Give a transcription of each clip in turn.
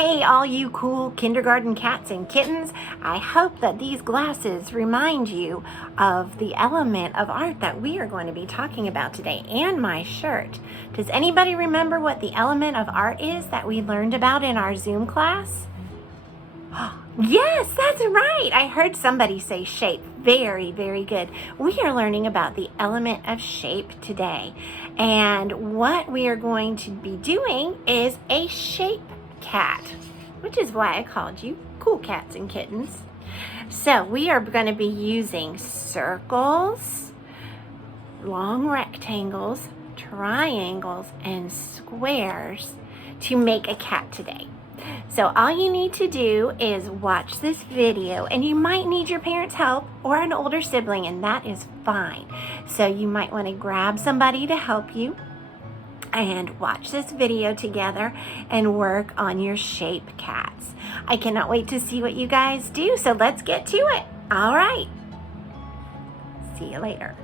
Hey, all you cool kindergarten cats and kittens. I hope that these glasses remind you of the element of art that we are going to be talking about today, and my shirt. Does anybody remember what the element of art is that we learned about in our Zoom class? Yes, that's right. I heard somebody say shape. Very, very good. We are learning about the element of shape today. And what we are going to be doing is a shape cat, which is why I called you cool cats and kittens. So we are going to be using circles, long rectangles, triangles, and squares to make a cat today. So all you need to do is watch this video, and you might need your parents' help or an older sibling, and that is fine. So you might want to grab somebody to help you and watch this video together and work on your shape cats. I cannot wait to see what you guys do, so let's get to it. All right. See you later.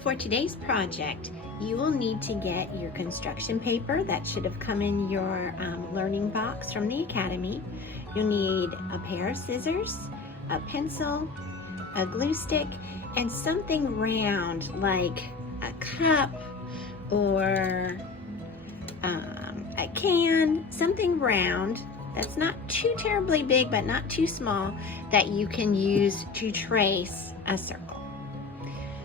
For today's project, you will need to get your construction paper. That should have come in your learning box from the Academy. You'll need a pair of scissors, a pencil, a glue stick, and something round like a cup or a can, something round that's not too terribly big but not too small that you can use to trace a circle.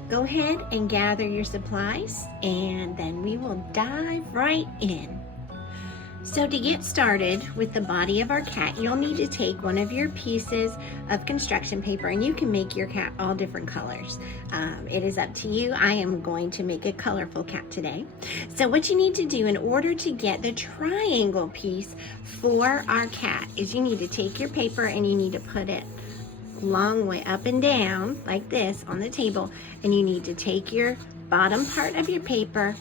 Go ahead and gather your supplies, and then we will dive right in. So to get started with the body of our cat, you'll need to take one of your pieces of construction paper, and you can make your cat all different colors. It is up to you. I am going to make a colorful cat today. So what you need to do in order to get the triangle piece for our cat is you need to take your paper and you need to put it long way up and down like this on the table, and you need to take your bottom part of your paper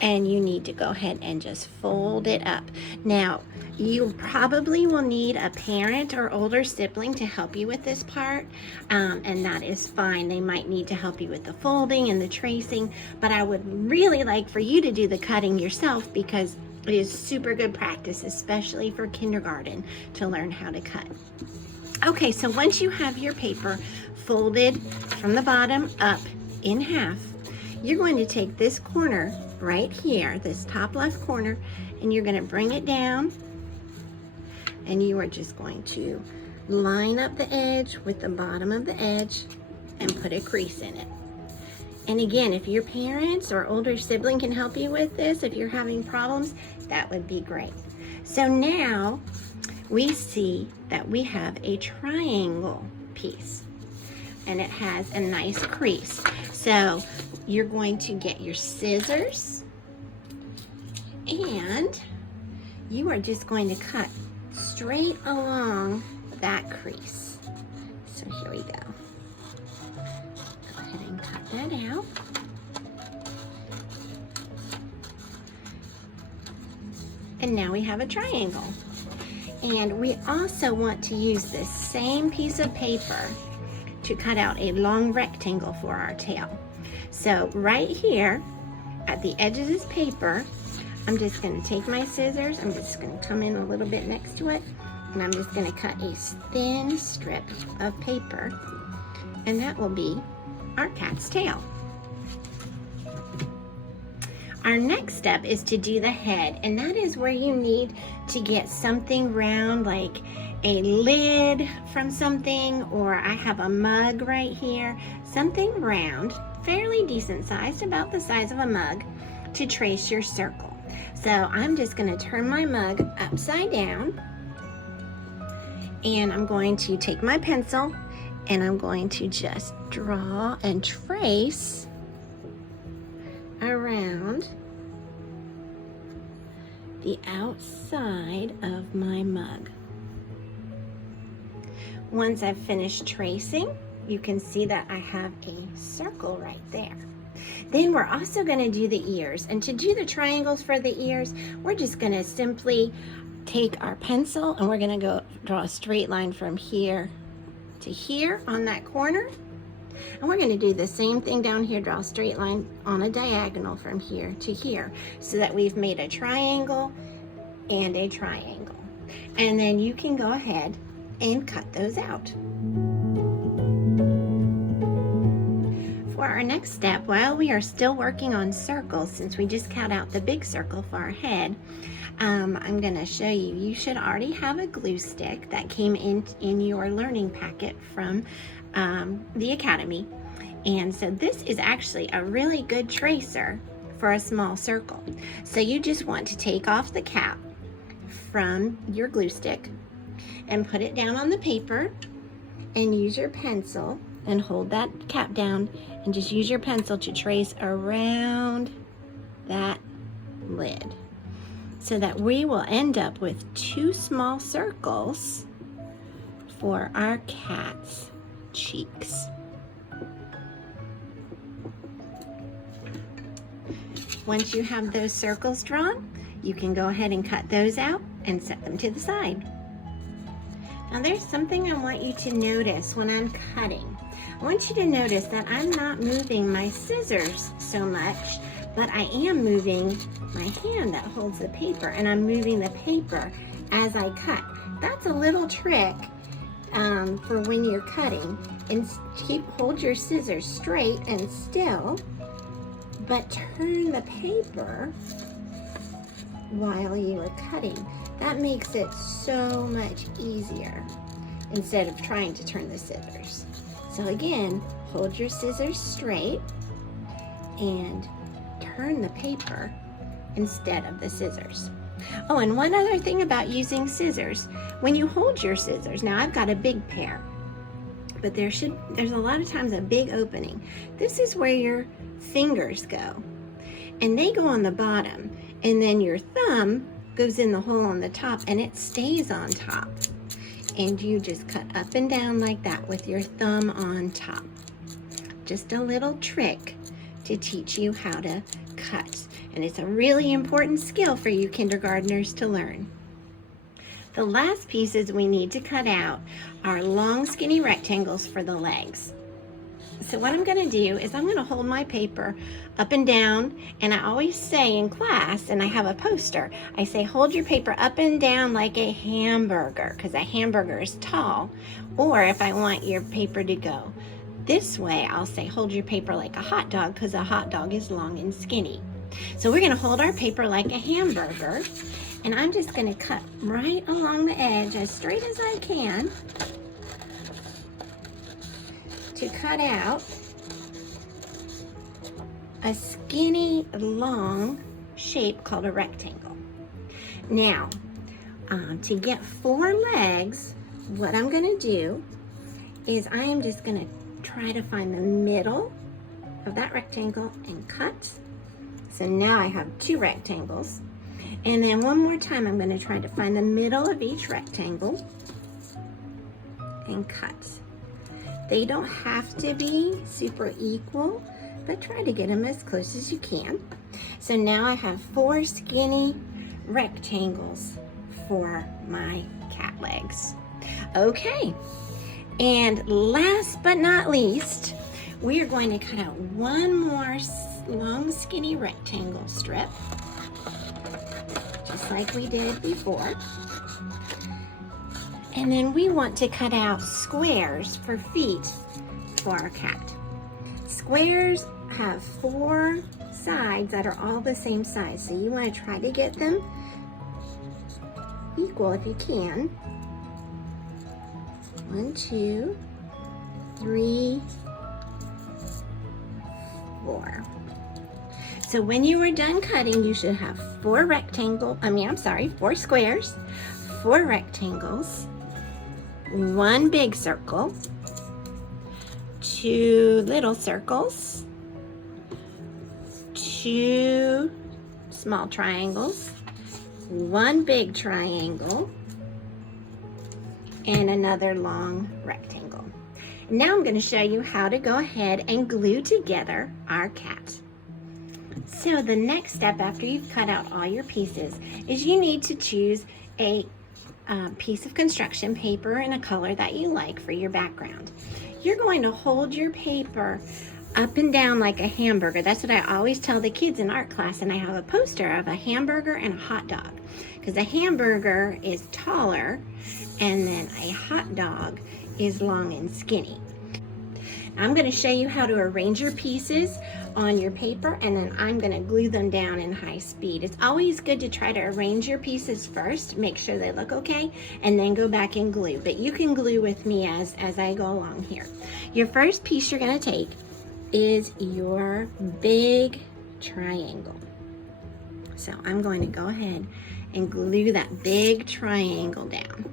and you need to go ahead and just fold it up. Now you probably will need a parent or older sibling to help you with this part, and that is fine. They might need to help you with the folding and the tracing, but I would really like for you to do the cutting yourself because it is super good practice, especially for kindergarten, to learn how to cut. Okay, so once you have your paper folded from the bottom up in half, you're going to take this corner right here, this top left corner, and you're going to bring it down, and you are just going to line up the edge with the bottom of the edge and put a crease in it. And again, if your parents or older sibling can help you with this, if you're having problems, that would be great. So now we see that we have a triangle piece, and it has a nice crease. So you're going to get your scissors, and you are just going to cut straight along that crease. So here we go. Go ahead and cut that out. And now we have a triangle. And we also want to use this same piece of paper to cut out a long rectangle for our tail. So right here at the edge of this paper, I'm just going to take my scissors, I'm just going to come in a little bit next to it, and I'm just going to cut a thin strip of paper, and that will be our cat's tail. Our next step is to do the head, and that is where you need to get something round like a lid from something, or I have a mug right here, something round, fairly decent sized, about the size of a mug, to trace your circle. So I'm just going to turn my mug upside down, and I'm going to take my pencil and I'm going to just draw and trace around the outside of my mug. Once I've finished tracing, you can see that I have a circle right there. Then we're also going to do the ears, and to do the triangles for the ears, we're just going to simply take our pencil and we're going to go draw a straight line from here to here on that corner, And we're going to do the same thing down here. Draw a straight line on a diagonal from here to here so that we've made a triangle and a triangle. And then you can go ahead and cut those out. For our next step, while we are still working on circles, since we just cut out the big circle for our head, I'm going to show you. You should already have a glue stick that came in your learning packet from the Academy. And so this is actually a really good tracer for a small circle. So you just want to take off the cap from your glue stick and put it down on the paper and use your pencil and hold that cap down and just use your pencil to trace around that lid so that we will end up with 2 small circles for our cat's cheeks. Once you have those circles drawn, you can go ahead and cut those out and set them to the side. Now there's something I want you to notice when I'm cutting. I want you to notice that I'm not moving my scissors so much, but I am moving my hand that holds the paper, and I'm moving the paper as I cut. That's a little trick for when you're cutting. And hold your scissors straight and still, but turn the paper while you are cutting. That makes it so much easier instead of trying to turn the scissors. So again, hold your scissors straight and turn the paper instead of the scissors. Oh, and one other thing about using scissors, when you hold your scissors, now I've got a big pair, but there's a lot of times a big opening. This is where your fingers go, and they go on the bottom, and then your thumb goes in the hole on the top, and it stays on top. And you just cut up and down like that with your thumb on top. Just a little trick to teach you how to cut. And it's a really important skill for you kindergartners to learn. The last pieces we need to cut out are long skinny rectangles for the legs. So what I'm going to do is I'm going to hold my paper up and down, and I always say in class, and I have a poster, I say hold your paper up and down like a hamburger, because a hamburger is tall. Or if I want your paper to go this way, I'll say hold your paper like a hot dog, because a hot dog is long and skinny. So we're going to hold our paper like a hamburger, and I'm just going to cut right along the edge as straight as I can to cut out a skinny long shape called a rectangle. Now, to get 4 legs, what I'm going to do is I am just going to try to find the middle of that rectangle and cut. So now I have 2 rectangles. And then one more time, I'm going to try to find the middle of each rectangle and cut. They don't have to be super equal, but try to get them as close as you can. So now I have 4 skinny rectangles for my cat legs. Okay, and last but not least, we are going to cut out one more long skinny rectangle strip, just like we did before. And then we want to cut out squares for feet for our cat. Squares have 4 sides that are all the same size, so you want to try to get them equal if you can. 1, 2, 3, 4. So when you are done cutting, you should have 4 squares, 4 rectangles, 1 big circle, 2 little circles, 2 small triangles, 1 big triangle, and another long rectangle. Now I'm going to show you how to go ahead and glue together our cat. So the next step after you've cut out all your pieces is you need to choose a piece of construction paper in a color that you like for your background. you're going to hold your paper up and down like a hamburger. That's what I always tell the kids in art class, and I have a poster of a hamburger and a hot dog, because a hamburger is taller and then a hot dog is long and skinny. I'm going to show you how to arrange your pieces on your paper, and then I'm going to glue them down in high speed. It's always good to try to arrange your pieces first, make sure they look okay, and then go back and glue. But you can glue with me as I go along here. Your first piece you're going to take is your big triangle. So I'm going to go ahead and glue that big triangle down.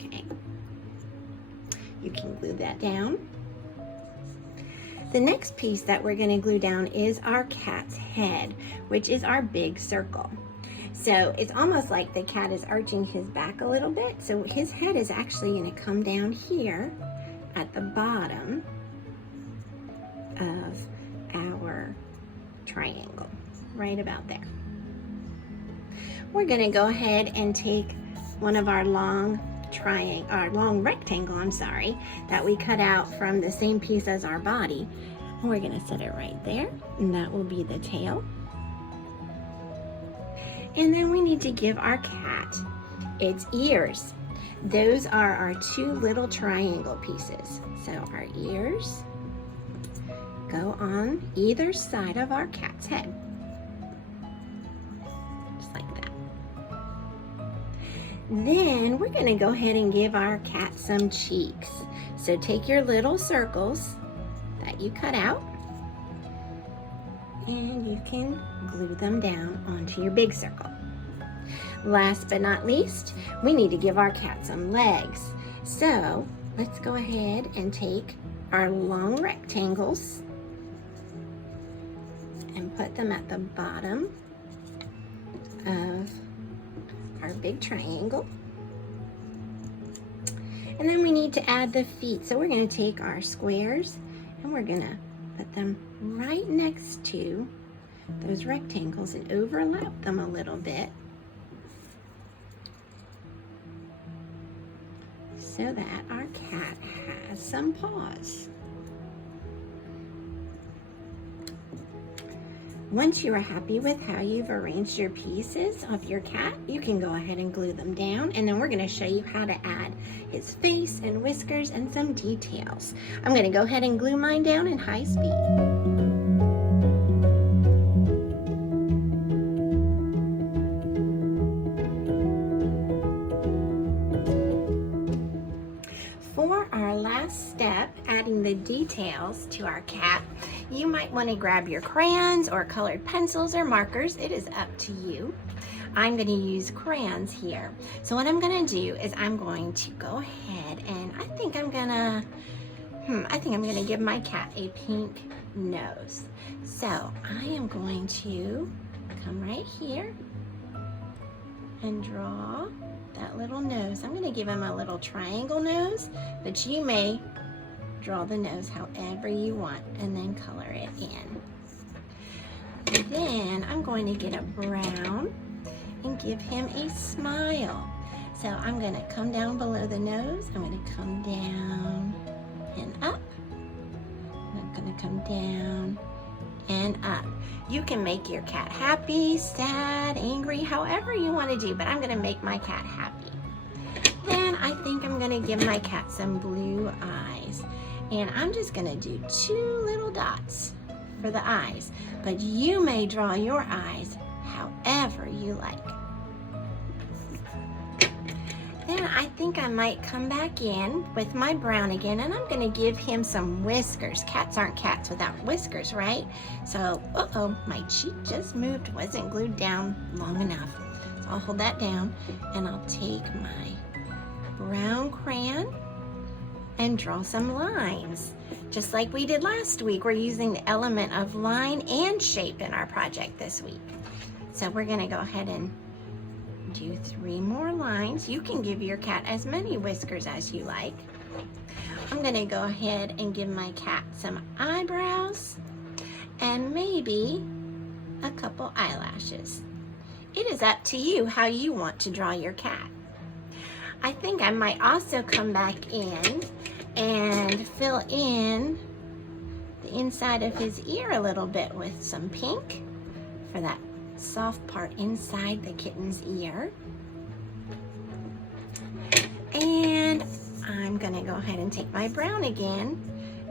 Okay. You can glue that down. The next piece that we're going to glue down is our cat's head, which is our big circle. So it's almost like the cat is arching his back a little bit. So his head is actually going to come down here at the bottom of our triangle, right about there. We're going to go ahead and take one of our long rectangle, that we cut out from the same piece as our body. And we're going to set it right there, and that will be the tail. And then we need to give our cat its ears. Those are our two little triangle pieces. So our ears go on either side of our cat's head, just like that. Then we're going to go ahead and give our cat some cheeks. So take your little circles that you cut out, and you can glue them down onto your big circle. Last but not least, we need to give our cat some legs. So let's go ahead and take our long rectangles and put them at the bottom of our big triangle. And then we need to add the feet. So we're going to take our squares and we're going to put them right next to those rectangles and overlap them a little bit so that our cat has some paws. Once you are happy with how you've arranged your pieces of your cat, you can go ahead and glue them down, and then we're going to show you how to add his face and whiskers and some details. I'm going to go ahead and glue mine down in high speed. For our last step, adding the details to our cat, you might want to grab your crayons or colored pencils or markers. It is up to you. I'm going to use crayons here. So what I'm going to do is I'm going to go ahead and I think I'm going to give my cat a pink nose. So I am going to come right here and draw that little nose. I'm going to give him a little triangle nose, but you may draw the nose however you want and then color it in. And then I'm going to get a brown and give him a smile. So I'm going to come down below the nose. I'm going to come down and up. I'm going to come down and up. You can make your cat happy, sad, angry, however you want to do, but I'm going to make my cat happy. Then I think I'm going to give my cat some blue eyes. And I'm just going to do 2 little dots for the eyes, but you may draw your eyes however you like. Then I think I might come back in with my brown again, and I'm going to give him some whiskers. Cats aren't cats without whiskers, right? So, my cheek just moved, wasn't glued down long enough. So I'll hold that down, and I'll take my brown crayon and draw some lines. Just like we did last week, we're using the element of line and shape in our project this week. So we're going to go ahead and do 3 more lines. You can give your cat as many whiskers as you like. I'm going to go ahead and give my cat some eyebrows and maybe a couple eyelashes. It is up to you how you want to draw your cat. I think I might also come back in and fill in the inside of his ear a little bit with some pink for that soft part inside the kitten's ear. And I'm gonna go ahead and take my brown again,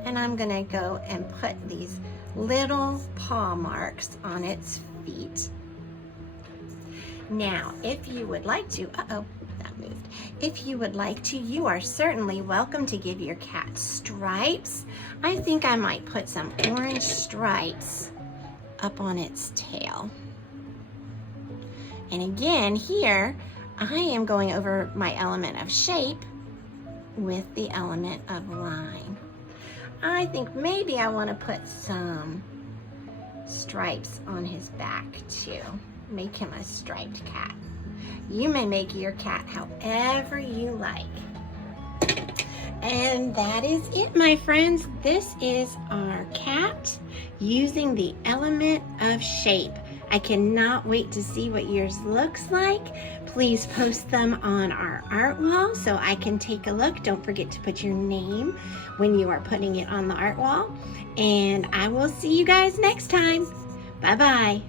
and I'm gonna go and put these little paw marks on its feet. Now, if you would like to, that moved. If you would like to, you are certainly welcome to give your cat stripes. I think I might put some orange stripes up on its tail. And again, here, I am going over my element of shape with the element of line. I think maybe I want to put some stripes on his back too. Make him a striped cat. You may make your cat however you like. And that is it, my friends. This is our cat using the element of shape. I cannot wait to see what yours looks like. Please post them on our art wall so I can take a look. Don't forget to put your name when you are putting it on the art wall. And I will see you guys next time. Bye-bye.